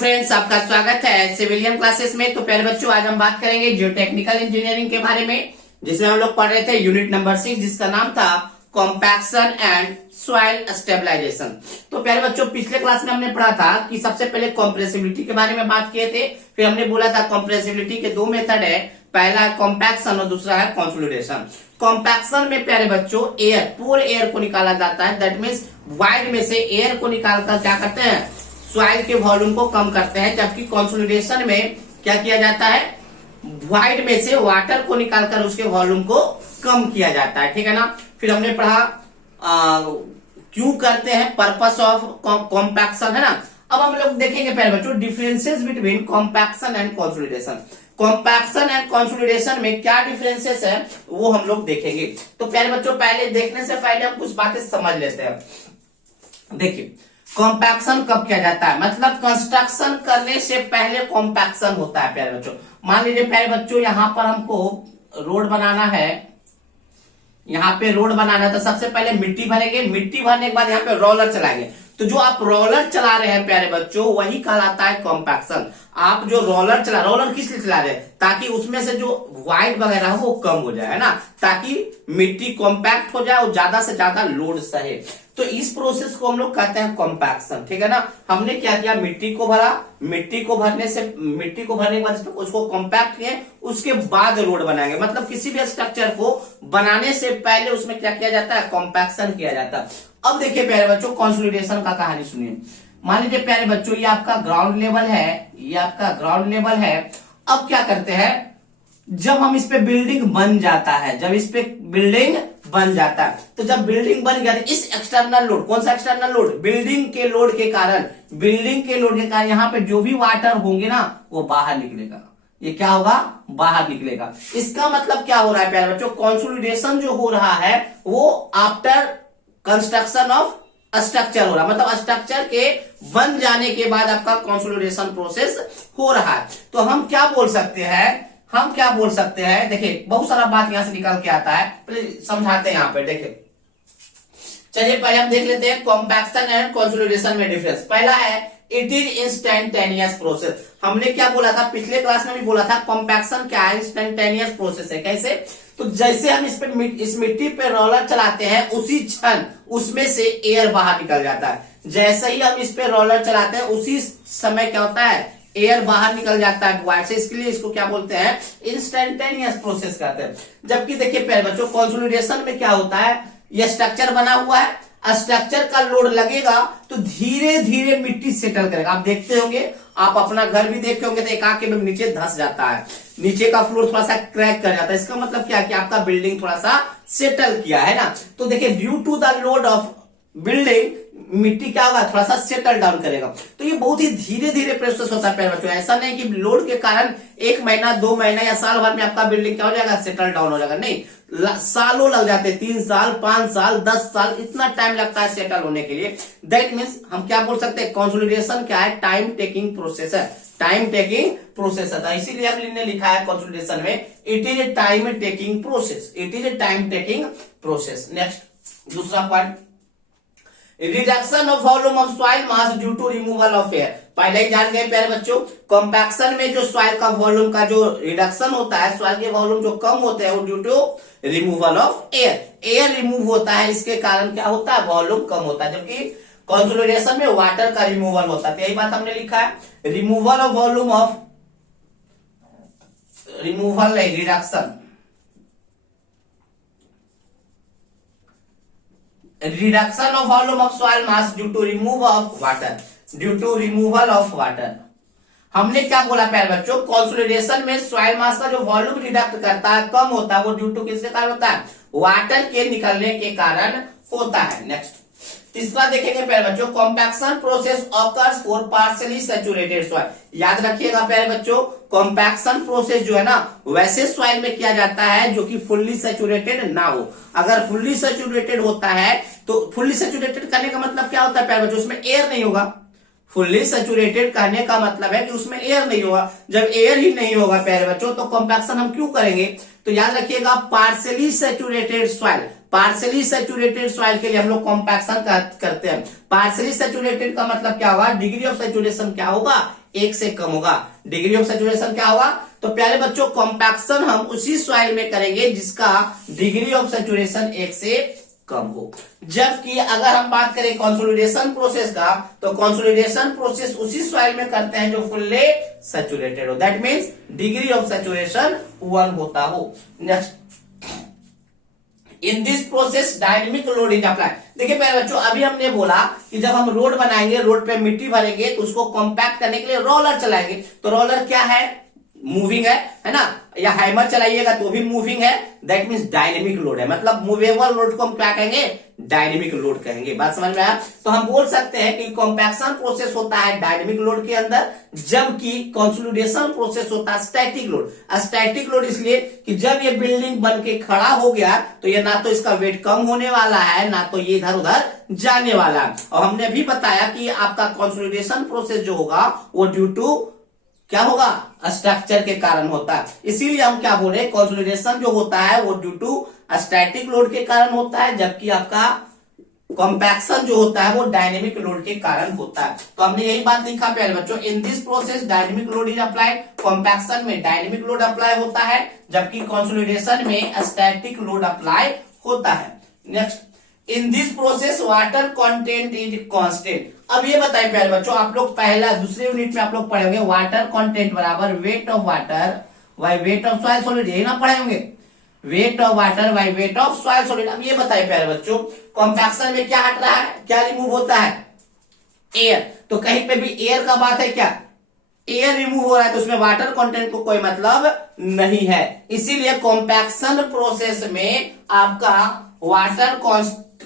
Friends, आपका स्वागत है सिविलियन क्लासेस में। तो पहले बच्चों, आज हम बात करेंगे जियोटेक्निकल इंजीनियरिंग के बारे में, जिसमें हम लोग पढ़ रहे थे यूनिट नंबर 6, जिसका नाम था कॉम्पैक्शन एंड सॉइल स्टेबलाइजेशन। तो पहले बच्चों, पिछले क्लास में हमने पढ़ा था कि सबसे पहले कॉम्प्रेसिबिलिटी के बारे में बात किए थे। फिर हमने बोला था कॉम्प्रेसिबिलिटी के दो मेथड है, पहला है कॉम्पैक्शन और दूसरा है कंसोलिडेशन। कॉम्पैक्शन में प्यारे बच्चों एयर, पूरे एयर को निकाला जाता है। दैट मीन्स वाइड में से एयर को निकालकर क्या करते हैं, सॉइल के वॉल्यूम को कम करते हैं। जबकि कंसोलिडेशन में क्या किया जाता है, वाइड में से वाटर को निकालकर उसके वॉल्यूम को कम किया जाता है। ठीक है ना। फिर हमने पढ़ा क्यों करते हैं, पर्पस ऑफ कॉम्पैक्शन, है ना। अब हम लोग देखेंगे पहले बच्चों differences between compaction and consolidation. Compaction and consolidation में क्या डिफरेंसेस है वो हम लोग देखेंगे। तो प्यारे बच्चों, पहले देखने से पहले हम कुछ बातें समझ लेते हैं। देखिए, कॉम्पैक्शन कब किया जाता है, मतलब कंस्ट्रक्शन करने से पहले कॉम्पैक्शन होता है। प्यारे बच्चों, मान लीजिए प्यारे बच्चों, यहां पर हमको रोड बनाना है, यहाँ पे रोड बनाना है, तो सबसे पहले मिट्टी भरेंगे। मिट्टी भरने के बाद यहाँ पे रोलर चलाएंगे। तो जो आप रोलर चला रहे हैं प्यारे बच्चों, वही कहलाता है कॉम्पैक्शन। आप जो रोलर किस लिए चला रहे हैं, ताकि उसमें से जो वाइट वगैरह हो वो कम हो जाए, है ना, ताकि मिट्टी कॉम्पैक्ट हो जाए और ज्यादा से ज्यादा लोड सहे। तो इस प्रोसेस को हम लोग कहते हैं कॉम्पैक्शन। ठीक है ना। हमने क्या किया, मिट्टी को भरा, मिट्टी को भरने के बाद उसको कॉम्पैक्ट किए, उसके बाद रोड बनाएंगे। मतलब किसी भी स्ट्रक्चर को बनाने से पहले उसमें क्या किया जाता है, कॉम्पैक्शन किया जाता है। अब देखिए प्यारे बच्चों, कंसोलिडेशन का कहानी सुनिए। मान लीजिए प्यारे बच्चों, ये आपका ग्राउंड लेवल है, ये आपका ग्राउंड लेवल है। अब क्या करते हैं, जब हम इस पे बिल्डिंग बन जाता है, जब इस पे बिल्डिंग बन जाता है, तो जब बिल्डिंग बन गया, इस एक्सटर्नल लोड, कौन सा एक्सटर्नल लोड, बिल्डिंग के लोड के कारण यहाँ पे जो भी वाटर होंगे ना, वो बाहर निकलेगा। ये क्या होगा, बाहर निकलेगा। इसका मतलब क्या हो रहा है प्यारे बच्चों, कंसोलिडेशन जो हो रहा है वो आफ्टर कंस्ट्रक्शन ऑफ स्ट्रक्चर हो रहा है। मतलब स्ट्रक्चर के बन जाने के बाद आपका कंसोलिडेशन प्रोसेस हो रहा है। तो हम क्या बोल सकते हैं, देखिए बहुत सारा बात यहां से निकल के आता है, समझाते हैं यहाँ पे। देखिए, चलिए पहले हम देख लेते हैं कॉम्पैक्शन एंड कंसोलिडेशन में डिफरेंस। पहला है इट इज इंस्टेंटेनियस प्रोसेस। हमने क्या बोला था, पिछले क्लास में भी बोला था, कॉम्पैक्शन क्या है, इंस्टेंटेनियस प्रोसेस है। कैसे, तो जैसे हम इस मिट्टी पे रोलर चलाते हैं, उसी क्षण उसमें से एयर बाहर निकल जाता है। जैसे ही हम इस पे रोलर चलाते हैं, उसी समय क्या होता है, एयर बाहर निकल जाता है वाइड से। इसके लिए इसको क्या बोलते हैं, इंस्टेंटेनियस प्रोसेस कहते हैं। जबकि देखिए प्यारे बच्चों, कंसोलिडेशन में क्या होता है, यह स्ट्रक्चर बना हुआ है, स्ट्रक्चर का लोड लगेगा तो धीरे धीरे मिट्टी सेटल करेगा। आप देखते होंगे, आप अपना घर भी देखे होंगे, तो एक आके में नीचे धंस जाता है, नीचे का फ्लोर थोड़ा सा क्रैक कर जाता है। इसका मतलब क्या है कि आपका बिल्डिंग थोड़ा सा सेटल किया है ना। तो देखिए, due to the load of building, मिट्टी क्या होगा, थोड़ा सा सेटल डाउन करेगा। तो ये बहुत ही धीरे धीरे प्रोसेस होता है प्यारे बच्चों। ऐसा नहीं कि लोड के कारण 1 महीना 2 महीना या साल भर में आपका बिल्डिंग क्या हो जाएगा, सेटल डाउन हो जाएगा। नहीं, सालों लग जाते हैं, 3 साल 5 साल 10 साल, इतना टाइम लगता है सेटल होने के लिए। दैट मीन्स हम क्या बोल सकते हैं, कंसोलिडेशन क्या है, टाइम टेकिंग प्रोसेस है, टाइम टेकिंग प्रोसेस है। इसीलिए हमने लिखा है कंसोलिडेशन में it is a time taking process, it is a time taking process. Next दूसरा point, reduction of volume of soil mass due to removal of air. पहले ही जान गए प्यारे बच्चों, कॉम्पैक्शन में जो सॉइल का वॉल्यूम का जो रिडक्शन होता है, सॉइल के वॉल्यूम जो कम होते हैं, वो due to removal of air. Air remove होता है, इसके कारण क्या होता है, वॉल्यूम कम होता है। जबकि कंसोलिडेशन में वाटर का रिमूवल होता है। तो यही बात हमने लिखा है, removal of volume of, removal नहीं, reduction, reduction of volume of soil mass due to remove of water, due to removal of water. हमने क्या बोला प्यारे बच्चों, कंसोलिडेशन में सॉइल मास का जो वॉल्यूम रिडक्ट करता है, कम होता है, वो ड्यू टू किसके कारण होता है, वाटर के निकलने के कारण होता है। नेक्स्ट तीसरा देखेंगे प्यारे बच्चों, compaction process occurs for partially saturated soil. याद रखिएगा प्यारे बच्चों, कॉम्पैक्शन प्रोसेस जो है ना, वैसे सॉइल में किया जाता है जो कि फुल्ली सैचुरेटेड ना हो। अगर फुल्ली सैचुरेटेड होता है, तो फुल्ली सैचुरेटेड करने का मतलब क्या होता है प्यारे बच्चों, उसमें एयर नहीं होगा। फुल्ली सैचुरेटेड कहने का मतलब है कि उसमें एयर नहीं होगा। जब एयर ही नहीं होगा प्यारे बच्चों, तो कॉम्पैक्शन हम क्यों करेंगे। तो याद रखिएगा, partially saturated soil, partially saturated soil के लिए हम लोग कॉम्पैक्शन करते हैं। पार्शियली सैचुरेटेड का मतलब क्या होगा, डिग्री ऑफ सैचुरेशन क्या होगा, 1 से कम होगा। डिग्री ऑफ सैचुरेशन क्या होगा? तो प्यारे बच्चों कॉम्पैक्शन हम उसी सॉइल में करेंगे जिसका डिग्री ऑफ सैचुरेशन 1 से कम हो। जबकि अगर हम बात करें कंसोलिडेशन प्रोसेस का, तो कंसोलिडेशन प्रोसेस उसी सॉइल में करते हैं जो फुल्ली सैचुरेटेड हो। That means degree of saturation 1 होता हो। Next, in this process dynamic load is apply. देखिए प्यारे बच्चों, अभी हमने बोला कि जब हम रोड बनाएंगे, रोड पे मिट्टी भरेंगे, तो उसको कॉम्पैक्ट करने के लिए रोलर चलाएंगे। तो रोलर क्या है? मूविंग है ना? या हैमर चलाइएगा तो भी मूविंग है। दैट मीन्स डायनेमिक लोड है। मतलब मूवेबल लोड को हम क्या कहेंगे? डायनेमिक लोड कहेंगे। बात समझ में आया? तो हम बोल सकते हैं कि कॉम्पैक्शन प्रोसेस होता है डायनेमिक लोड के अंदर, जबकि कंसोलिडेशन प्रोसेस होता है स्टैटिक लोड। स्टैटिक लोड इसलिए कि जब ये बिल्डिंग बन के खड़ा हो गया तो ये ना तो इसका वेट कम होने वाला है, ना तो ये इधर उधर जाने वाला है। और हमने भी बताया कि आपका कंसोलिडेशन प्रोसेस जो होगा वो ड्यू टू क्या होगा? स्ट्रक्चर के कारण होता है। इसीलिए हम क्या बोले, कंसोलिडेशन जो होता है वो ड्यू टू स्टैटिक लोड के कारण होता है, जबकि आपका कॉम्पैक्शन जो होता है वो डायनेमिक लोड के कारण होता है। तो हमने यही बात लिखा प्यारे बच्चों, इन this process dynamic load is applied. Compaction में डायनेमिक लोड अप्लाई होता है, जबकि कंसोलिडेशन में स्टैटिक लोड अप्लाई होता है। Next, in this process water content is constant. अब ये बताएं प्यारे बच्चों, आप लोग पहला दूसरे यूनिट में आप लोग पढ़े होंगे वाटर कंटेंट बराबर weight of water by weight of soil solid, यही ना पढ़े होंगे? Weight of water by weight of soil solid. अब ये बताइए प्यारे बच्चों, कॉम्पैक्शन में क्या हट रहा है, क्या रिमूव होता है? एयर। तो कहीं पे भी एयर का बात है क्या? एयर रिमूव हो रहा है, तो उसमें वाटर कंटेंट को कोई मतलब नहीं है। इसीलिए कॉम्पैक्शन प्रोसेस में आपका वाटर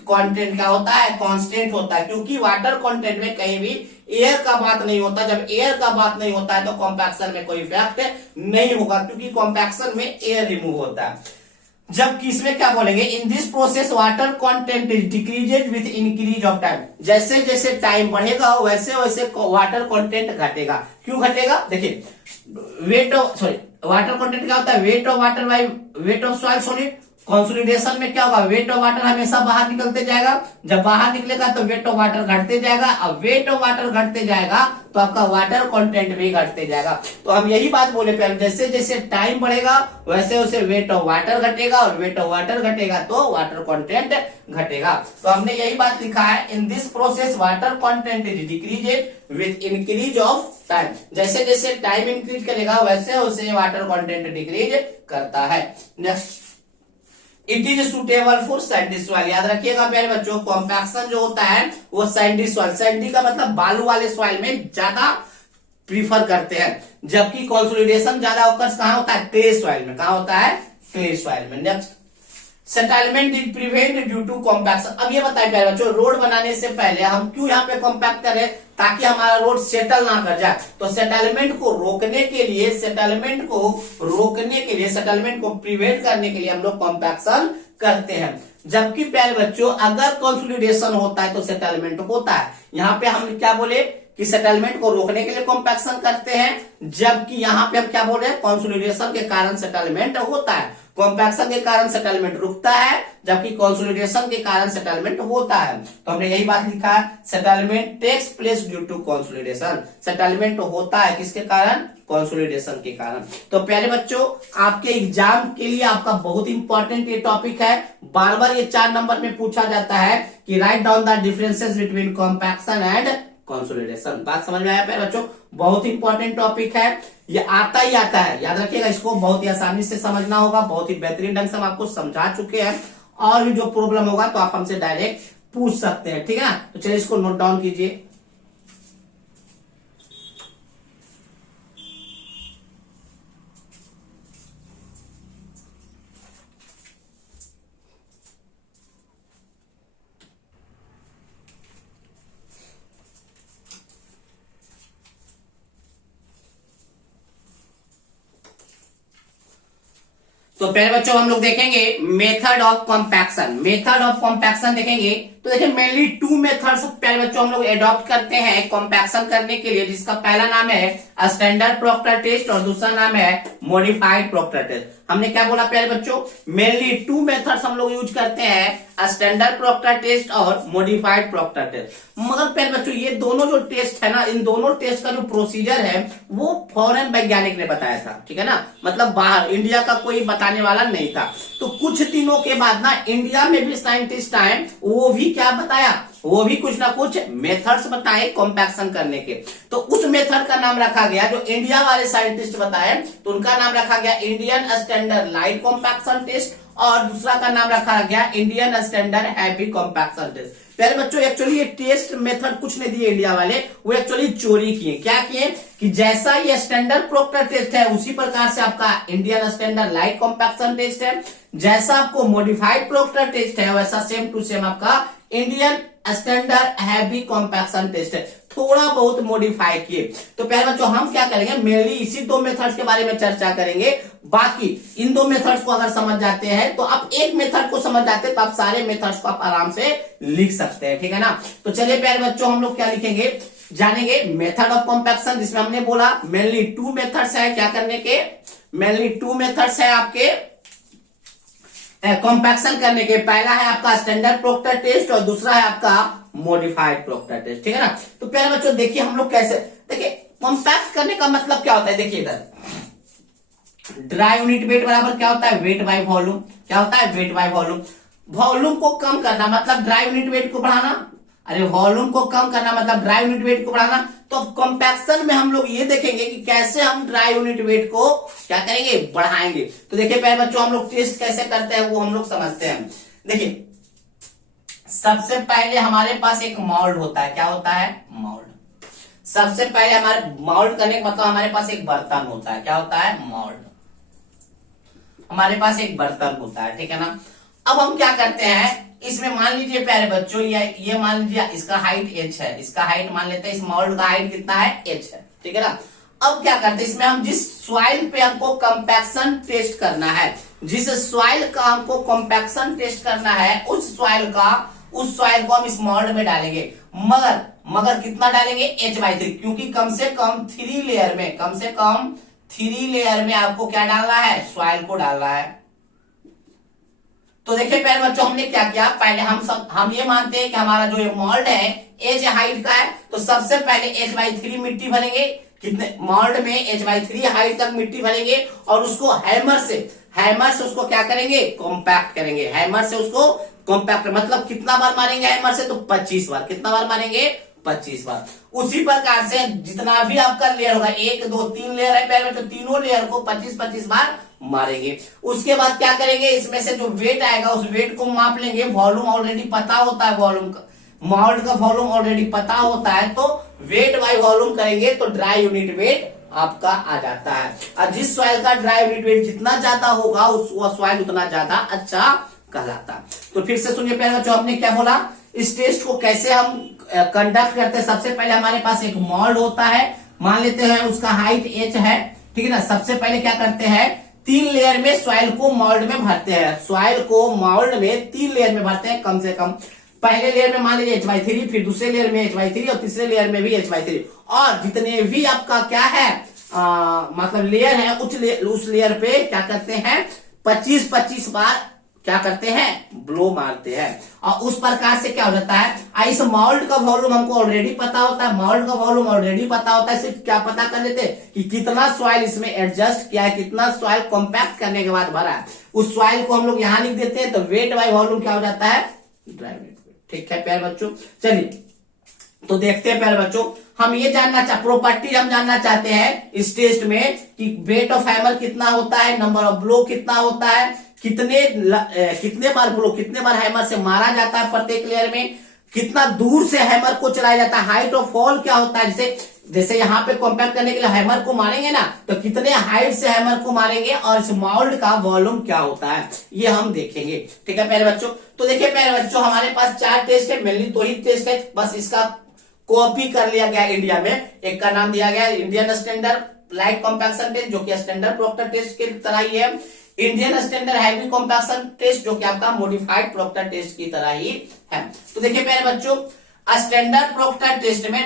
कंटेंट क्या होता है? कांस्टेंट होता है, क्योंकि वाटर कंटेंट में कहीं भी एयर का बात नहीं होता। जब एयर का बात नहीं होता है तो कॉम्पैक्शन में कोई इफेक्ट नहीं होगा, क्योंकि कॉम्पैक्शन में एयर रिमूव होता है। जबकि इसमें क्या बोलेंगे, इन this process water content is decreases with increase of time. जैसे जैसे टाइम बढ़ेगा वैसे वैसे वाटर कंटेंट घटेगा। क्यों घटेगा? देखिए, वेट ऑफ वाटर कंटेंट क्या होता है? Weight of water by weight of soil solid. Consolidation में क्या होगा? वेट ऑफ वाटर हमेशा बाहर निकलते जाएगा। जब बाहर निकलेगा तो वेट ऑफ वाटर घटते जाएगा। अब वेट ऑफ वाटर घटते जाएगा तो आपका वाटर कंटेंट भी घटते जाएगा। तो हम यही बात बोले पहले, जैसे जैसे टाइम बढ़ेगा वैसे वैसे वेट ऑफ वाटर घटेगा, और वेट ऑफ वाटर घटेगा तो वाटर कंटेंट घटेगा। तो हमने यही बात लिखा है, in this process water content is decreased with increase of time. जैसे जैसे टाइम इंक्रीज करेगा वैसे वैसे वाटर कंटेंट डिक्रीज करता है। Next, it is suitable for Sandy soil. याद रखिएगा प्यारे बच्चों, कॉम्पैक्शन जो होता है वो सैंडी सॉइल, सैंडी का मतलब बालू वाले सॉइल में ज्यादा प्रीफर करते हैं, जबकि कंसोलिडेशन ज्यादा होकर कहां होता है? क्ले सॉइल में। कहां होता है? क्ले सॉइल में। Next, settlement is prevent due to compaction. अब ये बताएं प्यारे बच्चों, रोड बनाने से पहले हम क्यों यहाँ पे कॉम्पैक्ट करें? ताकि हमारा रोड सेटल ना कर जाए। तो सेटलमेंट को रोकने के लिए, सेटलमेंट को प्रिवेंट करने के लिए हम लोग कॉम्पैक्शन करते हैं। जबकि प्यारे बच्चों, अगर कंसोलिडेशन होता है तो सेटलमेंट होता है। यहाँ पे हम क्या बोले कि सेटलमेंट को रोकने के लिए कॉम्पैक्शन करते हैं, जबकि यहाँ पे हम क्या बोल रहे हैं? कंसोलिडेशन के कारण सेटलमेंट होता है। कॉम्पैक्शन के कारण सेटलमेंट रुकता है, जबकि कंसोलिडेशन के कारण सेटलमेंट होता है। तो हमने यही बात लिखा है, settlement takes place due to consolidation. Settlement होता है किसके कारण? कंसोलिडेशन के कारण। तो प्यारे बच्चों, आपके एग्जाम के लिए आपका बहुत इंपॉर्टेंट ये टॉपिक है। बार बार ये 4 नंबर में पूछा जाता है कि write down the differences between compaction and consolidation. बात समझ में आया प्यारे बच्चों? बहुत इंपॉर्टेंट टॉपिक है, ये आता ही आता है। याद रखिएगा, इसको बहुत ही आसानी से समझना होगा। बहुत ही बेहतरीन ढंग से हम आपको समझा चुके हैं, और भी जो प्रॉब्लम होगा तो आप हमसे डायरेक्ट पूछ सकते हैं, ठीक है ना? तो चलिए इसको नोट डाउन कीजिए। तो पहले बच्चों हम लोग देखेंगे method of compaction. Method of compaction देखेंगे तो देखिए मेनली 2 मेथड्स पहले बच्चों हम लोग एडॉप्ट करते हैं कॉम्पैक्शन करने के लिए, जिसका पहला नाम है स्टैंडर्ड प्रोक्टर टेस्ट और दूसरा नाम है मॉडिफाइड प्रोक्टर टेस्ट। हमने क्या बोला प्यारे बच्चों, मेनली 2 मेथड्स हम लोग यूज करते हैं, स्टैंडर्ड प्रोक्टर टेस्ट और मॉडिफाइड प्रोक्टर टेस्ट। मगर प्यारे बच्चों ये दोनों जो टेस्ट है ना, इन दोनों टेस्ट का जो प्रोसीजर है वो फॉरेन वैज्ञानिक ने बताया था, ठीक है ना, मतलब बाहर, इंडिया का कोई बताने वाला नहीं था। तो कुछ दिनों के बाद ना इंडिया में भी साइंटिस्ट आए, वो भी क्या बताया, वो भी कुछ ना कुछ मेथड्स बताए कॉम्पैक्शन करने के। तो उस मेथड का नाम रखा गया, जो इंडिया वाले साइंटिस्ट बताए तो उनका नाम रखा गया Indian standard light compaction test, और दूसरा का नाम रखा गया Indian standard heavy compaction test. प्यारे बच्चों एक्चुअली ये टेस्ट मेथड कुछ नहीं दिए इंडिया वाले, वो एक्चुअली चोरी किए। क्या किए कि जैसा ये स्टैंडर्ड प्रोक्टर टेस्ट है उसी प्रकार से आपका Indian standard light compaction test है, जैसा आपको मॉडिफाइड प्रोक्टर टेस्ट है वैसा सेम टू सेम आपका Indian standard heavy compaction test है, थोड़ा बहुत मॉडिफाई किए। तो प्यारे बच्चों हम क्या करेंगे, मेनली इसी 2 मेथड्स के बारे में चर्चा करेंगे। बाकी इन 2 मेथड्स को अगर समझ जाते हैं तो आप एक मेथड को समझ जाते हैं तो आप सारे मेथड्स को आप आराम से लिख सकते हैं, ठीक है ना। तो चलिए प्यारे बच्चों हम लोग क्या लिखेंगे, जानेंगे मेथड ऑफ कॉम्पैक्शन, जिसमें हमने बोला मेनली 2 मेथड्स है क्या करने के, मेनली 2 मेथड्स है आपके कॉम्पैक्शन करने के। पहला है आपका स्टैंडर्ड प्रोक्टर टेस्ट और दूसरा है आपका मॉडिफाइड प्रोक्टर टेस्ट, ठीक है ना। तो प्यारे बच्चों देखिए हम लोग कैसे, देखिए कॉम्पैक्ट करने का मतलब क्या होता है, देखिए इधर ड्राई यूनिट वेट बराबर क्या होता है, वेट बाय वॉल्यूम, क्या होता है, वेट बाय वॉल्यूम। वॉल्यूम को कम करना मतलब ड्राई यूनिट वेट को बढ़ाना, अरे वॉल्यूम को कम करना मतलब ड्राई यूनिट वेट को बढ़ाना। तो कॉम्पैक्शन में हम लोग ये देखेंगे कि कैसे हम ड्राई यूनिट वेट को क्या करेंगे, बढ़ाएंगे। तो देखिए प्यारे बच्चों हम लोग टेस्ट कैसे करते हैं वो हम लोग समझते हैं। देखिए सबसे पहले हमारे पास एक मोल्ड होता है, क्या होता है, मोल्ड। सबसे पहले हमारे मोल्ड करने का मतलब हमारे पास एक बर्तन होता है, क्या होता है, मोल्ड, हमारे पास एक बर्तन होता है, ठीक है ना। अब हम क्या करते हैं, इसमें मान लीजिए प्यारे बच्चों ये मान लीजिए इसका हाइट h है, इसका हाइट मान लेते हैं, इस मोल्ड का हाइट कितना है, h है, ठीक है ना। अब क्या करते हैं, इसमें हम जिस सॉइल पे हमको कॉम्पैक्शन टेस्ट करना है, जिस सॉइल का हमको कॉम्पैक्शन टेस्ट करना है, उस सॉइल को हम इस मोल्ड में डालेंगे। मगर कितना डालेंगे, h/3, क्योंकि कम से कम 3 लेयर में आपको क्या डालना है, सॉइल को डालना है। तो देखिए प्यारे बच्चों हमने क्या किया, पहले हम ये मानते हैं कि हमारा जो ये मोल्ड है एज हाइट का है, तो सबसे पहले h/3 मिट्टी भरेंगे, कितने मोल्ड में h/3 हाइट तक मिट्टी भरेंगे और उसको हैमर से उसको क्या करेंगे, कॉम्पैक्ट करेंगे। हैमर से उसको कॉम्पैक्ट मतलब कितना बार मारेंगे हैमर से, तो 25 बार। कितना बार मारेंगे, 25 बार। उसी प्रकार से जितना भी आपका लेयर होगा, 1 2 3 लेयर है प्यारे बच्चों, तीनों लेयर को 25 बार मारेंगे। उसके बाद क्या करेंगे, इसमें से जो वेट आएगा उस वेट को माप लेंगे। वॉल्यूम ऑलरेडी पता होता है, वॉल्यूम का, मोल्ड का वॉल्यूम ऑलरेडी पता होता है, तो वेट बाय वॉल्यूम करेंगे तो ड्राई यूनिट वेट आपका आ जाता है। और जिस सॉइल का ड्राई यूनिट वेट जितना ज्यादा होगा वो सॉइल उतना ज्यादा अच्छा कहलाता। तो फिर से सुनिए प्यारे बच्चों हमने क्या बोला, इस टेस्ट को कैसे हम कंडक्ट करते हैं। सबसे पहले हमारे पास एक मोल्ड होता है, मान लेते हैं उसका हाइट h है, ठीक है ना। सबसे पहले क्या करते हैं, 3 लेयर में सॉइल को मोल्ड में भरते हैं, सॉइल को मोल्ड में 3 लेयर में भरते हैं कम से कम। पहले लेयर में मान लीजिए h/3, फिर दूसरे लेयर में h/3 और तीसरे लेयर में भी h/3, और जितने भी आपका क्या है मतलब लेयर है उस लेयर पे क्या करते हैं, 25 बार क्या करते हैं, ब्लो मारते हैं। और उस प्रकार से क्या हो जाता है, इस मोल्ड का वॉल्यूम हमको ऑलरेडी पता होता है, मोल्ड का वॉल्यूम ऑलरेडी पता होता है, सिर्फ क्या पता कर लेते हैं कि कितना सॉइल इसमें एडजस्ट किया है, कितना सॉइल कॉम्पैक्ट करने के बाद भरा है। उस सॉइल को हम लोग यहां लिख देते हैं, तो वेट बाय वॉल्यूम क्या हो जाता है, ड्राई वेट। ठीक है प्यारे बच्चों, चलिए तो देखते हैं प्यारे बच्चों, हम ये प्रॉपर्टी हम जानना चाहते हैं इस टेस्ट में कि वेट ऑफ हैमर कितना होता है, नंबर ऑफ ब्लो कितना होता है, कितने बार ब्लो, कितने बार हैमर से मारा जाता है प्रत्येक लेयर में, कितना दूर से हैमर को चलाया जाता है, हाइट ऑफ फॉल क्या होता है, जैसे यहाँ पे कॉम्पैक्ट करने के लिए हैमर को मारेंगे ना, तो कितने हाइट से हैमर को मारेंगे और इस मोल्ड का वॉल्यूम क्या होता है, ये हम देखेंगे। ठीक है प्यारे बच्चों, तो देखिए प्यारे बच्चों हमारे पास 4 टेस्ट है, मेनली 2 ही टेस्ट है, बस इसका कॉपी कर लिया गया इंडिया में। एक का नाम दिया गया Indian standard light compaction test, जो कि स्टैंडर्ड प्रोक्टर टेस्ट की तरह ही है, Indian standard heavy compaction test जो कि आपका मॉडिफाइड प्रोक्टर टेस्ट की तरह ही है। तो देखिए प्यारे बच्चों, स्टैंडर्ड प्रोक्टर टेस्ट में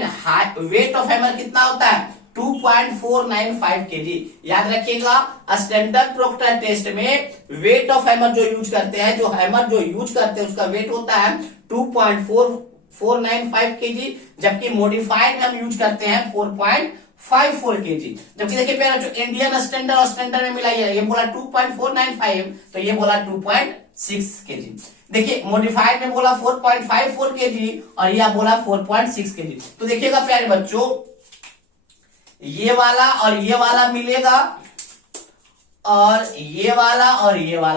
वेट ऑफ हैमर कितना होता है, 2.495 केजी। याद रखिएगा, स्टैंडर्ड प्रोक्टर टेस्ट में वेट ऑफ हैमर जो यूज करते हैं, जो हैमर जो यूज करते हैं उसका वेट होता है 2.495 केजी, जबकि मॉडिफाइड में हम यूज करते हैं 4.54 केजी। जबकि देखिए प्यारे बच्चों, इंडियन स्टैंडर्ड और स्टैंडर्ड में मिला ये बोला 2.495 तो ये बोला 2.6 केजी। देखिए मॉडिफाइड में बोला 4.54 केजी और यह बोला 4.6 केजी। तो देखिएगा प्यारे बच्चों, ये वाला और ये वाला मिलेगा और ये वाला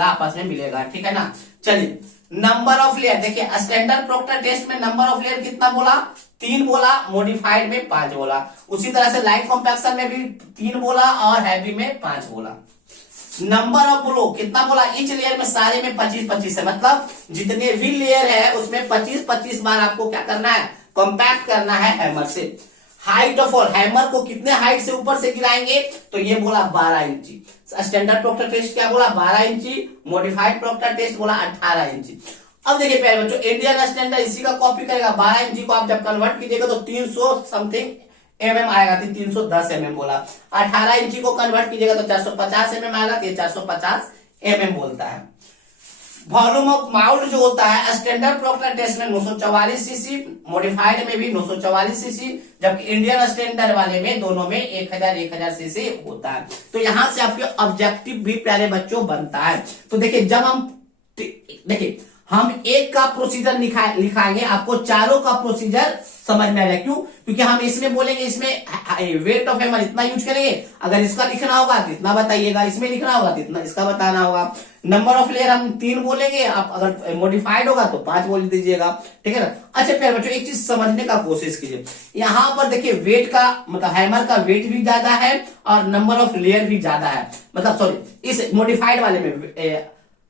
आपस में मिलेगा, ठीक है ना। चलिए नंबर ऑफ लेयर देखिए, स्टैंडर्ड प्रोक्टर टेस्ट में नंबर ऑफ लेयर कितना बोला, 3 बोला, मॉडिफाइड में 5 बोला। उसी तरह से लाइट कॉम्पैक्शन में भी 3 बोला और हैवी में 5 बोला। नंबर ऑफ बोलो कितना बोला, ईच लेयर में सारे में 25-25 है, मतलब जितने भी लेयर है उसमें 25-25 बार आपको क्या करना है, कॉम्पैक्ट करना है हैमर से। हाइट ऑफ ऑल, हैमर को कितने हाइट से ऊपर से गिराएंगे, तो ये बोला 12 इंची। स्टैंडर्ड प्रोक्टर टेस्ट क्या बोला, 12 इंची। मॉडिफाइड प्रोक्टर टेस्ट बोला 18 इंची। अब देखिए प्यारे बच्चों, इंडियन स्टैंडर्ड इसी का कॉपी करेगा। 12 इंची को आप जब कन्वर्ट कीजिएगा तो 300 समथिंग mm आएगा, 310 mm बोला। 18 इंची को कन्वर्ट कीजिएगा तो 450 mm आएगा, तो 450 mm बोलता है। वॉल्यूम ऑफ माउल्ट जो होता है स्टैंडर्ड प्रोक्टर टेस्ट में 944 सीसी, मॉडिफाइड में भी 944 सीसी, जबकि इंडियन स्टैंडर्ड वाले में दोनों में 1000 सीसी होता है। तो यहां से आपके ऑब्जेक्टिव भी प्यारे बच्चों बनता है। तो देखिए जब हम एक का प्रोसीजर लिखाएंगे, आपको चारों का प्रोसीजर समझ में आएगा। क्यों? क्योंकि हम इसमें बोलेंगे, इसमें वेट ऑफ हैमर इतना यूज करेंगे, अगर इसका लिखना होगा तो इतना बताइएगा, इसमें लिखना होगा तो इतना इसका बताना होगा। नंबर ऑफ लेयर हम 3 बोलेंगे, आप अगर मॉडिफाइड होगा तो 5 बोल दीजिएगा, ठीक है ना। अच्छा प्यारे बच्चों, एक चीज समझने का कोशिश कीजिए, यहाँ पर देखिए वेट का मतलब हैमर का वेट भी ज्यादा है और नंबर ऑफ लेयर भी ज्यादा है, मतलब सॉरी इस मॉडिफाइड वाले में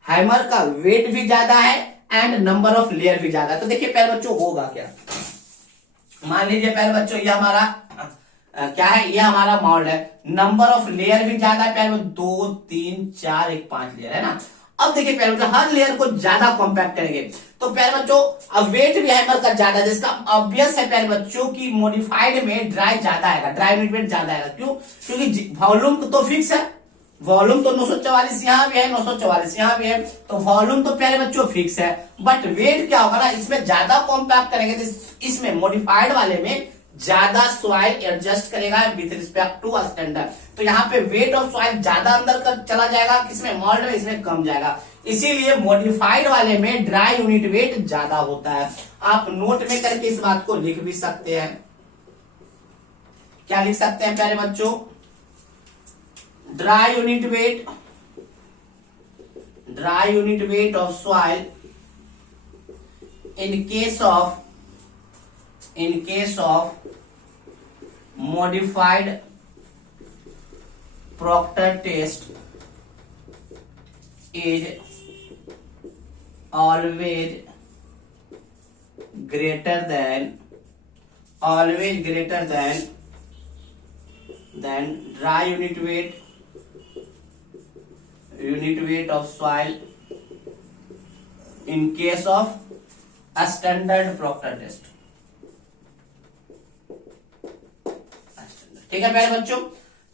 हैमर का वेट भी ज्यादा है एंड नंबर ऑफ लेयर भी ज्यादा है। तो देखिए प्यारे बच्चों होगा क्या, मान लीजिए प्यारे बच्चों ये हमारा क्या है, ये हमारा माउल्ट है, नंबर ऑफ लेयर भी ज्यादा है प्यारे बच्चों, 2 3 4 1 5 लेयर है ना। अब देखिए प्यारे बच्चों, हर लेयर को ज्यादा कॉम्पैक्ट करेंगे तो प्यारे बच्चों अब वेट भी हैमर का ज्यादा है, जिसका ऑब्वियस है प्यारे बच्चों की मॉडिफाइड में ड्राई ज्यादा आएगा, ड्राई यूनिट ज्यादा आएगा। क्यों? क्योंकि वॉल्यूम तो फिक्स है, वॉल्यूम तो 944 यहाँ भी है, 944 यहाँ भी है, तो वॉल्यूम तो प्यारे बच्चों फिक्स है, बट वेट क्या होगा ना, इसमें ज्यादा कॉम्पैक्ट करेंगे तो इसमें मॉडिफाइड वाले में ज्यादा सॉइल एडजस्ट करेगा विथ रिस्पेक्ट टू स्टैंडर्ड। तो यहाँ पे वेट ऑफ सॉइल ज्यादा अंदर कर चला जाएगा, किसमें मॉल्ट में, इसमें कम जाएगा। इसीलिए मॉडिफाइड वाले में ड्राई यूनिट वेट ज्यादा होता है। आप नोट में करके इस बात को लिख भी सकते हैं। क्या लिख सकते हैं प्यारे बच्चों, dry unit weight of soil in case of modified Proctor test is always greater than dry unit weight of soil in case of a standard Proctor test। ठीक है प्यारे बच्चों,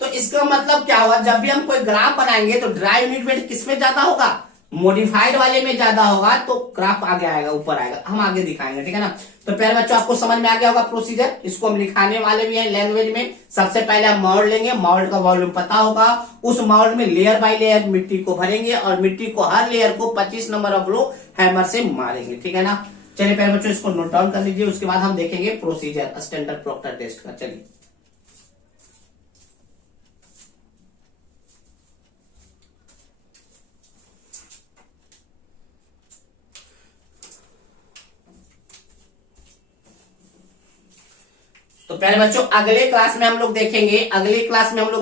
तो इसका मतलब क्या होगा, जब भी हम कोई ग्राफ बनाएंगे तो ड्राई यूनिट वेट किसमें ज्यादा होगा, मॉडिफाइड वाले में ज्यादा होगा, तो ग्राफ आगे आएगा, ऊपर आएगा, हम आगे दिखाएंगे, ठीक है ना। तो प्यारे बच्चों आपको समझ में आ गया होगा प्रोसीजर, इसको हम लिखाने वाले भी हैं लैंग्वेज में। सबसे पहले हम माउल्ट लेंगे, माउल्ट का वॉल्यूम पता होगा, उस माउल्ट में लेयर बाय लेयर मिट्टी को भरेंगे और मिट्टी को हर लेयर को 25 नंबर ऑफ लो हैमर से मारेंगे, ठीक है ना। चलिए प्यारे बच्चों इसको नोट डाउन कर लीजिए, उसके बाद हम देखेंगे प्रोसीजर स्टैंडर्ड प्रॉक्टर टेस्ट का। चलिए तो प्यारे बच्चों अगले क्लास में हम लोग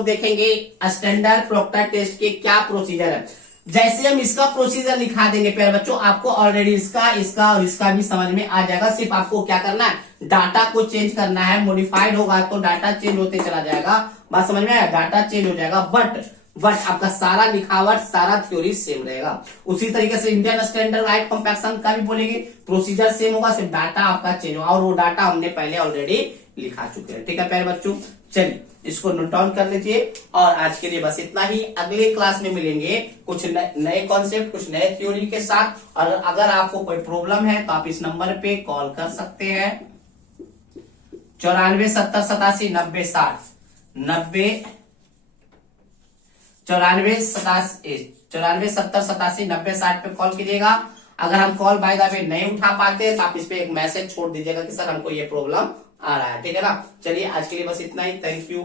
देखेंगे स्टैंडर्ड प्रॉक्टर टेस्ट के क्या प्रोसीजर है। जैसे हम इसका प्रोसीजर लिखा देंगे प्यारे बच्चों, आपको ऑलरेडी इसका और इसका भी समझ में आ जाएगा। सिर्फ आपको क्या करना है, डाटा को चेंज करना है। मॉडिफाइड होगा तो डाटा चेंज होते चला जाएगा, बात समझ में आया, डाटा चेंज हो जाएगा, बट आपका सारा लिखावट सारा थ्योरी सेम रहेगा। उसी तरीके से इंडियन स्टैंडर्ड लाइट कॉम्पैक्शन का भी बोलेंगे, प्रोसीजर सेम होगा, सिर्फ डाटा आपका चेंज होगा, और वो डाटा हमने पहले ऑलरेडी लिखा चुके हैं। ठीक है प्यारे बच्चों, चलिए इसको नोट डाउन कर लीजिए और आज के लिए बस इतना ही। अगले क्लास में मिलेंगे कुछ नए कॉन्सेप्ट, कुछ नए थ्योरी के साथ। और अगर आपको कोई प्रॉब्लम है तो आप इस नंबर पे कॉल कर सकते हैं 94 70 87 90 60 90 94 70 87 90 60 पे कॉल कीजिएगा। अगर हम कॉल बाय द वे नहीं उठा पाते तो आप इस पे एक मैसेज छोड़ दीजिएगा कि सर हमको ये प्रॉब्लम आ रहा है, ठीक है ना। चलिए आज के लिए बस इतना ही। Thank you.